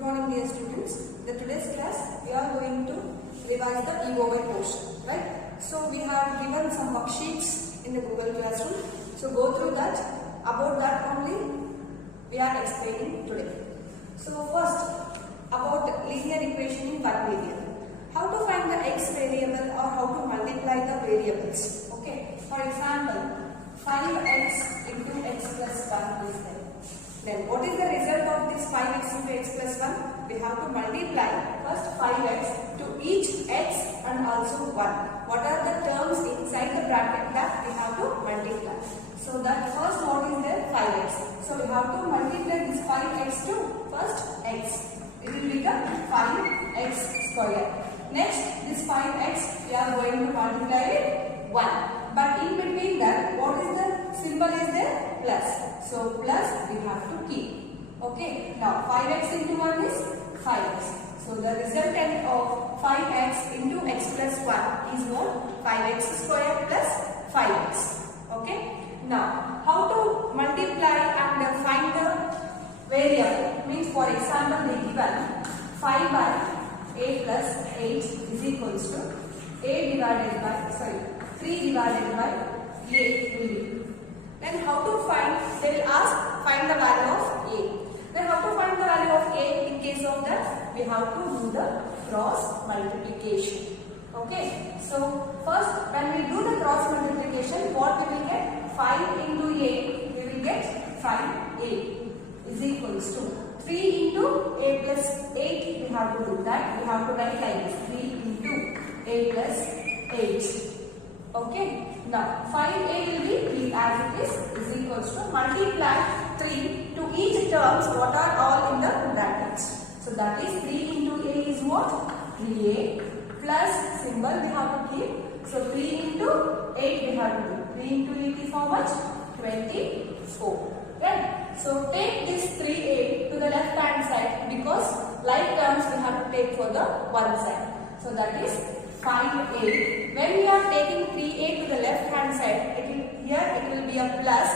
Good morning, dear students. In today's class, we are going to revise the Eoy portion, right? So we have given some worksheets in the Google Classroom. So go through that. About that only we are explaining today. So first, about linear equation in one variable. How to find the x variable or how to multiply the variables. Okay. For example, 5x into x plus 1 is there. Then what is the result of this 5x into x plus 1? We have to multiply first 5x to each x and also 1. What are the terms inside the bracket that we have to multiply? So that first what is there? 5x. So we have to multiply this 5x to first x. It will become 5x square. Next, this 5x we are going to multiply it 1. But in between that, what is the symbol is there? Plus. So plus we have to keep. Okay. Now 5x into 1 is 5x. So the resultant of 5x into x plus 1 is what? 5x square plus 5x. Okay. Now how to multiply and find the variable? Means for example they given 5 by a plus 8 is equals to a divided by 3 divided by a will be. Then how to find? They will ask find the value of a. Then how to find the value of a? In case of that, we have to do the cross multiplication. Okay. So first, when we do the cross multiplication, what we will get? 5 into a, we will get 5a is equals to 3 into a plus 8. We have to do that. We have to write like this: 3 into a plus 8. Okay. Now 5a will be as it is equals to multiply 3 to each terms what are all in the brackets. So that is 3 into a is what? 3a plus symbol we have to keep. So 3 into 8 we have to do. 3 into 8 is how much? 24. Right? So take this 3a to the left hand side because like terms we have to take for the one side. So that is 5a. When we are taking 3a to the left hand side, here it will be a plus.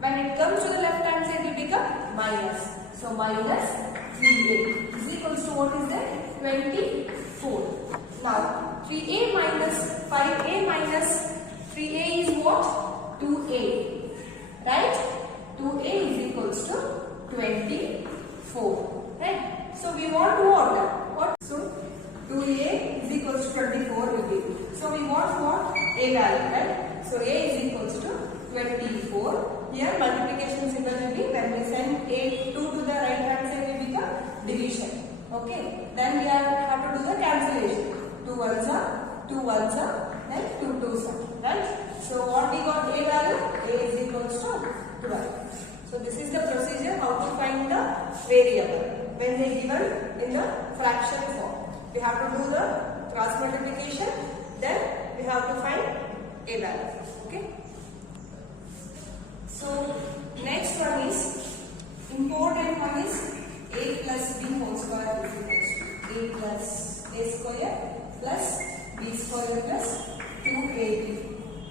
When it comes to the left hand side, it will become minus. So minus 3a is equals to what is there? 24. Now 3a minus 5a minus 3a is what? 2a. Right? 2a is equals to 24. Right? So we want what? So 2a is equals to 24 will be. So we want what? A value, right? So a is equals to 24. Here multiplication symbol will be when we send a 2 to the right hand side will become division. Okay. Then we have to do the cancellation. 2 ones are, 2 ones are, then 2 twos are. Right? So what we got a value? A is equals to 12. So this is the procedure how to find the variable when they given in the fraction form. We have to do the cross multiplication, then we have to find a value. Okay. So next one is important one is a plus b whole square is equals to a plus a square plus b square plus 2ab.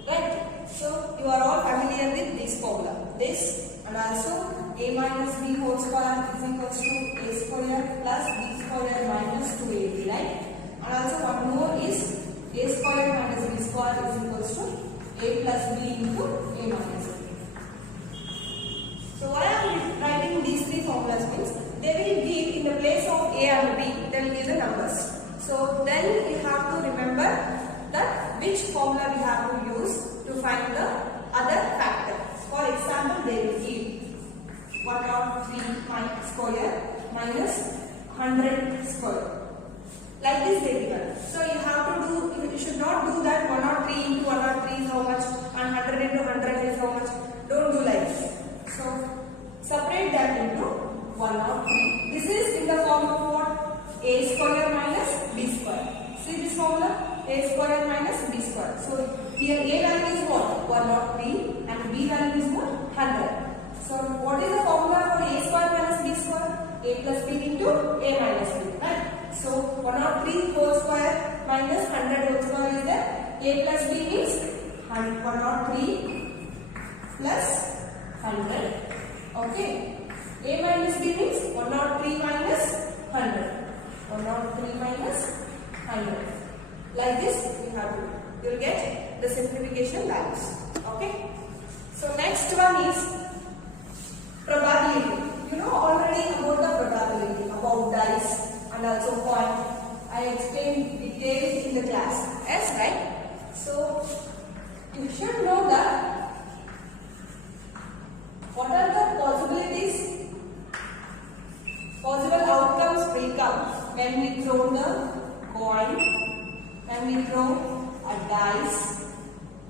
Right. So you are all familiar with this formula. This and also a minus b whole square is equals to a square plus b square minus 2ab, right? And also one more is a square minus b square is equals to a plus b into a minus b. So why I am writing these three formulas means they will give in the place of a and b, they will give the numbers. So then we have to remember that which formula we have to use to find the other factor. For example, they will give 103 square minus 100 square. Like this they given. So you have to do, you should not do that 103 into 103 is how much and 100 into 100 is how much. Don't do like this. So separate that into 103. This is in the form of what? A square minus b square. See this formula? A square minus b square. So here a value is what? 103 and b value is what? 100. So what is the formula for a square minus b square? A plus b into a minus b. Right? So 103 whole square minus 100 whole square is there. A plus b means 103 plus 100. Okay. A minus b means 103 minus 100. 103 minus 100. Like this you have to do. You will get the simplification values. Okay. So next one is probability. You know already about the probability, about dice and also point. I explained details in the class. Yes, right? So you should know that what are the possibilities, possible outcomes will come when we throw the coin, when we throw a dice.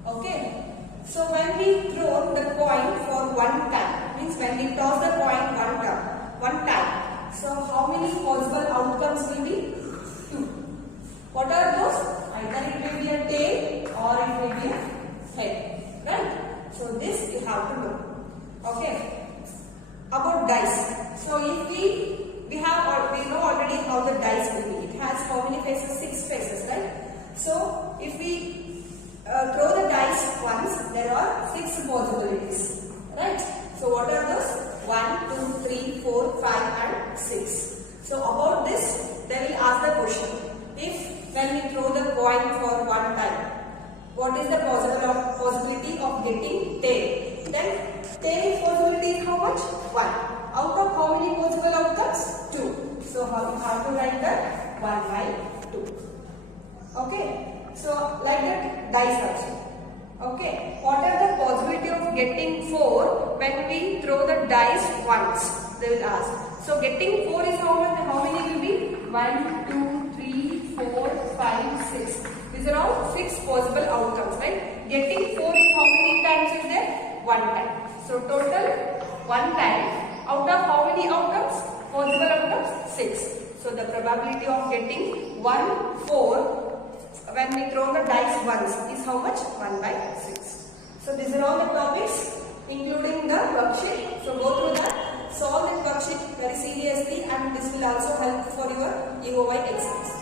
Okay. So when we throw the coin for one time, means when we toss the coin one time. So how many possible outcomes will be? 2. What are those? Either it will be a tail or it will be a head. Right? So this you have to know. Okay. About dice. So if we know already how the dice will be. It has how many faces? 6 faces, right? So if we throw the dice once, there are 6 possibilities, right? So what are those? 1, 2, 3, 4, 5 and 6. So about this, they will ask the question. If when we throw the coin for one time, what is the possibility of getting tail? Then tail possibility is how much? 1. Out of how many possible outcomes? 2. So how you have to write that? 1 by 2. Okay. So like that dice also. Okay. What are the possibility of getting 4 when we throw the dice once? They will ask. So getting 4 is how much? How many will be? 1, 2, 3, 4, 5, 6. These are all 6 possible outcomes, right? Getting 4 is how many times is there? 1 time. So total 1 time. Out of how many outcomes? Possible outcomes? 6. So the probability of getting 1, 4 when we throw the dice once is how much? 1 by 6. So these are all the topics including the worksheet. So go through that, solve that worksheet very seriously, and this will also help for your EOY exams.